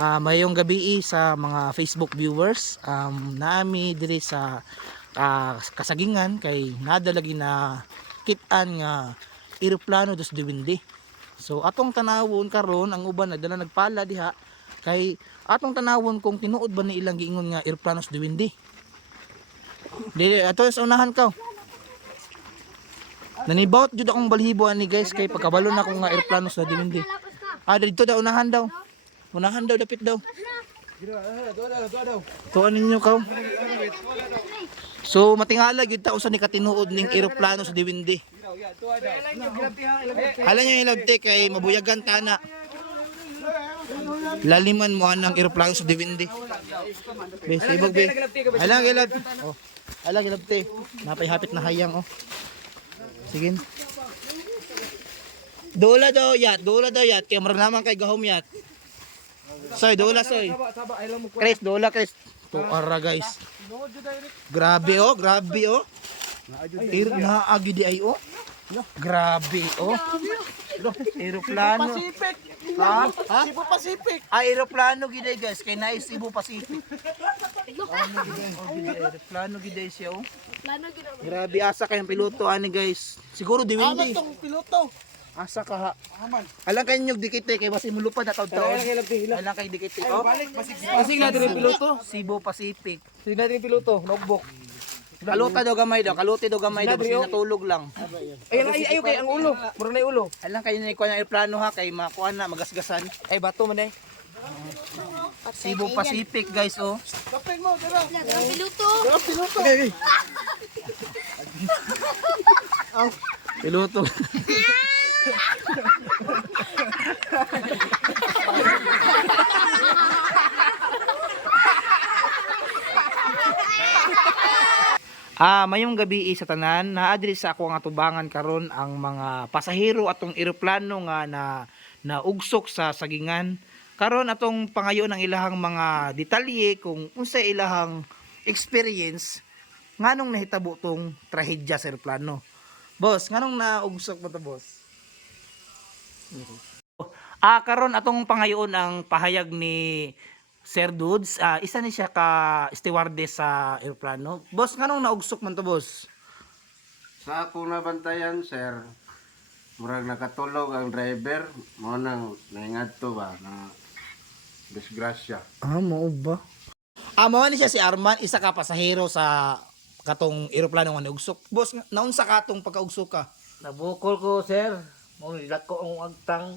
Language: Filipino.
Mayong gabi sa mga Facebook viewers. Naami diri sa kasagingan kay nadalagi na kitaan nga eroplano dos Diwindi. So atong tanawon karon ang uban nagdala nagpala diha kay atong tanawon kung tinuod ba ni ilang giingon nga eroplano dos Diwindi. Dili ato sa unahan ka. Nanibawt jud akong balhibo ani guys kay pagkabalo na ko nga eroplano sa Diwindi. Dito daw unahan daw. Unahan daw, dapit daw. Tuan ninyo kaw. So matingala gyud ta usa ni katinuod ning eroplano sa Diwindi. Hala nyo ilabte kay mabuyagan tana. Laliman mo anang eroplano sa Diwindi. Be, sibog be. Hala gilab. Oh. Hala gilabte. Napay hapit na hayang oh. Sige. Dola daw yat kay maranaman kay gahom yat. Soy, dola soy. Chris, dola Chris. Tuara guys. Grabe oh. Naagi di ay oh. Grabe oh. Eroplano. Pacific. Ha? Cebu Pacific. Eroplano giday guys, kay naay Cebu Pacific. Eroplano giday siya oh. Grabe asa kayang piloto ani guys. Siguro Diwindi. Tong piloto. Asa ka ha? Alang kayo nyug dikite kay basi mulupad na taon-taon. Alang kayo dikite oh. Pasig na diri piloto. Cebu Pacific. Sige na diri piloto, notebook. Kaluta daw gamay daw, basi natulog lang. Ayo kay ang ulo. Mura na ulo. Alang kayo ni kuha ng eroplano ha kay makuha na magasgasan. Ay bato man day. Cebu Pacific guys oh. Kapeng mo dira. Piloto. Piloto. Piloto. Mayong gabi sa tanan, naadri sa ako ang atubangan karon ang mga pasahero atong eroplano nga na ugsok sa sagingan. Karon atong pangayo ng ilahang mga detalye kung unsa ilahang experience nganong nahitabo tong trahedya sa eroplano. Boss, nganong naugsok mo to, boss? Karon atong pangayoon ang pahayag ni Sir Dudes, isa ni siya ka stewardess sa eroplano. Boss, nganong naugsok man to, boss? Sa akong nabantayan, sir, murag nakatulog ang driver, mo nang naingadto ba na disgrasya. Mao ba? Mao ni siya si Arman, isa ka pasahero sa katong eroplano nga naugsok. Boss, naunsa ka atong pagkaugsok ka? Nabukol ko sir. Mo ilat ko ang agtang.